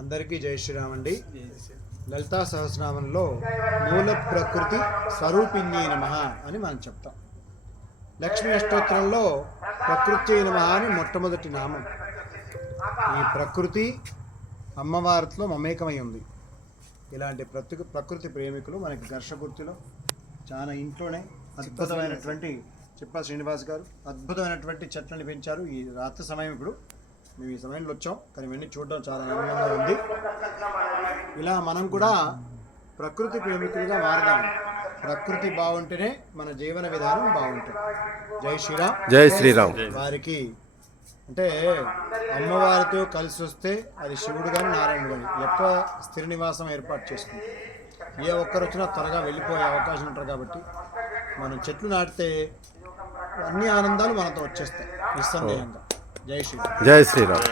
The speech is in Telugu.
అందరికీ జై శ్రీరామ్ అండి. లలితా సహస్రనామంలో మూల ప్రకృతి స్వరూపిణ్యై నమః అని మనం చెప్తాం. లక్ష్మీ అష్టోత్తరంలో ప్రకృతి నమః అని మొట్టమొదటి నామం. ఈ ప్రకృతి అమ్మవారితో మమేకమై ఉంది. ఇలాంటి ప్రకృతి ప్రేమికులు మనకి ఘర్షగుర్తిలో చాలా ఇంట్లోనే అద్భుతమైనటువంటి చిప్పా శ్రీనివాస్ గారు అద్భుతమైనటువంటి చెట్లను పెంచారు. ఈ రాత్రి సమయం ఇప్పుడు మేము ఈ సమయంలో వచ్చాం, కానీ ఇవన్నీ చూడడం చాలా ఆనందంగా ఉంది. ఇలా మనం కూడా ప్రకృతి ప్రేమికులుగా మారదాం. ప్రకృతి బాగుంటేనే మన జీవన విధానం బాగుంటుంది. జై శ్రీరామ్. జై శ్రీరామ్. వారికి అంటే అమ్మవారితో కలిసి వస్తే అది శివుడు కానీ నారాయణుడు కానీ ఎక్కువ స్థిర నివాసం ఏర్పాటు చేసుకుంది. ఏ ఒక్కరు వచ్చినా త్వరగా వెళ్ళిపోయే అవకాశం ఉంటుంది. కాబట్టి మనం చెట్లు నాటితే అన్ని ఆనందాలు మనతో వచ్చేస్తాయి నిస్సందేహంగా. జై శ్రీరామ్. జై శ్రీరామ్.